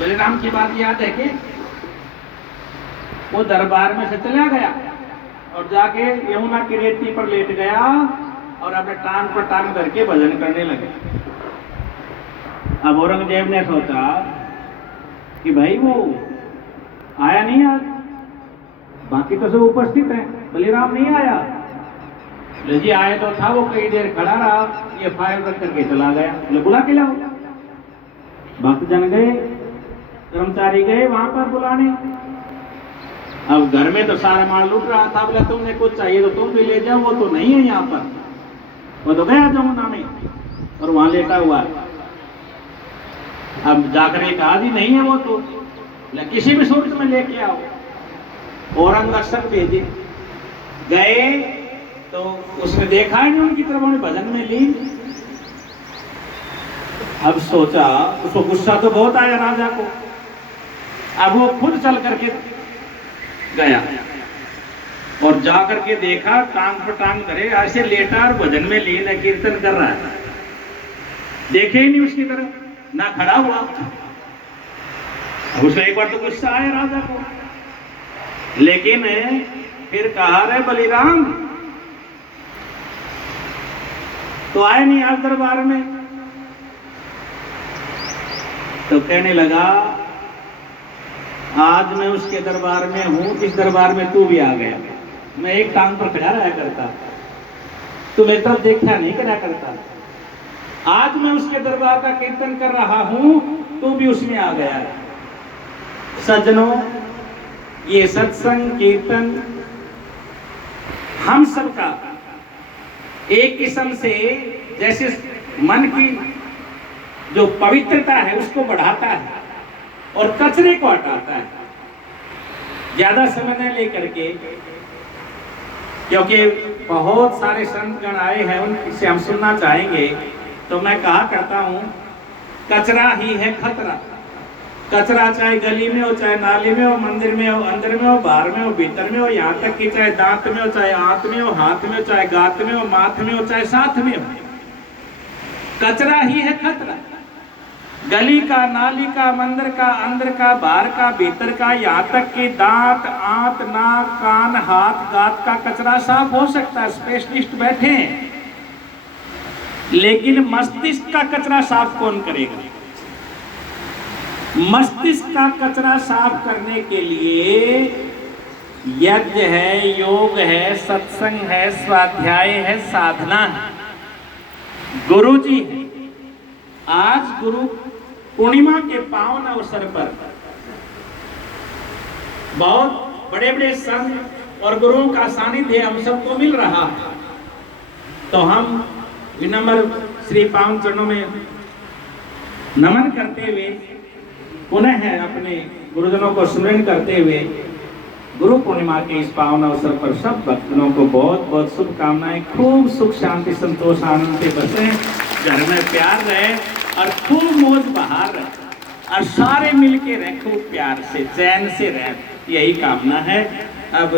बलराम की बात याद है कि वो दरबार में से चला गया और जाके यमुना की रेती पर लेट गया और अपने टांग पर टांग धर के भजन करने लगे। अब औरंगजेब ने सोचा कि भाई वो आया नहीं आज, बाकी तो सब उपस्थित हैं, बलिराम नहीं आया। जी आए तो था, वो कई देर खड़ा रहा, ये फाइल रख करके चला गया। बुला के लाओ। भक्तजन गए, कर्मचारी गए वहां पर बुलाने। अब घर में तो सारा माल लूट रहा था। बोला तुमने कुछ चाहिए तो तुम भी ले जाओ, वो तो नहीं है यहाँ पर, वो तो गया जमुना में और वहां लेटा हुआ है। अब जाकर एक आदि नहीं है वो तो किसी भी सूरत में लेके आओ। औरंग रक्षक भेजे, गए तो उसने देखा ही नहीं उनकी तरफ, उन्हें भजन में ली। अब सोचा, उसको गुस्सा तो बहुत आया राजा को। अब वो खुद चल करके गया और जा करके देखा टांग पर टांग धरे ऐसे लेटा और भजन में लीन है, कीर्तन कर रहा है। देखे ही नहीं उसकी तरफ, ना खड़ा हुआ। अब उसे एक बार तो गुस्सा आया राजा को, लेकिन फिर कहा रे बलिराम तो आए नहीं आज दरबार में। तो कहने लगा आज मैं उसके दरबार में हूं, इस दरबार में तू भी आ गया। मैं एक टांग पर खड़ा रहा करता, तू मेरी तरफ देखा नहीं करा करता। आज मैं उसके दरबार का कीर्तन कर रहा हूं, तू भी उसमें आ गया। सज्जनों, ये सत्संग कीर्तन हम सबका एक किस्म से जैसे मन की जो पवित्रता है उसको बढ़ाता है और कचरे को हटाता है। ज्यादा समय न लेकर के, क्योंकि बहुत सारे संतगण आए हैं, उनसे हम सुनना चाहेंगे, तो मैं कहा करता हूं कचरा ही है खतरा। कचरा चाहे गली में हो, चाहे नाली में हो, मंदिर में हो, अंदर में हो, बाहर में हो, भीतर में हो, यहाँ तक कि चाहे दांत में हो, चाहे आंत में हो, हाथ में हो, चाहे गात में हो, माथ में हो, चाहे साथ में हो, कचरा ही है खतरा। गली का, नाली का, मंदिर का, अंदर का, बाहर का, भीतर का, यहाँ तक कि दांत, आंत, नाक, कान, हाथ, गात का कचरा साफ हो सकता है, स्पेशलिस्ट बैठे हैं। लेकिन मस्तिष्क का कचरा साफ कौन करेगा? मस्तिष्क का कचरा साफ करने के लिए यज्ञ है, योग है, सत्संग है, स्वाध्याय है, साधना है, गुरु जी है। आज गुरु पूर्णिमा के पावन अवसर पर बहुत बड़े बड़े संत और गुरुओं का सानिध्य हम सबको मिल रहा है, तो हम विनम्र श्री पावन चरणों में नमन करते हुए पुनः अपने गुरुजनों को स्मरण करते हुए गुरु पूर्णिमा के इस पावन अवसर पर सब भक्तों को बहुत बहुत शुभकामनाएं। खूब सुख शांति संतोष आनंद से बसे, घर में प्यार रहे और खूब मौज बहार रहे और सारे मिलके रहे खूब प्यार से, चैन से रहे, यही कामना है। अब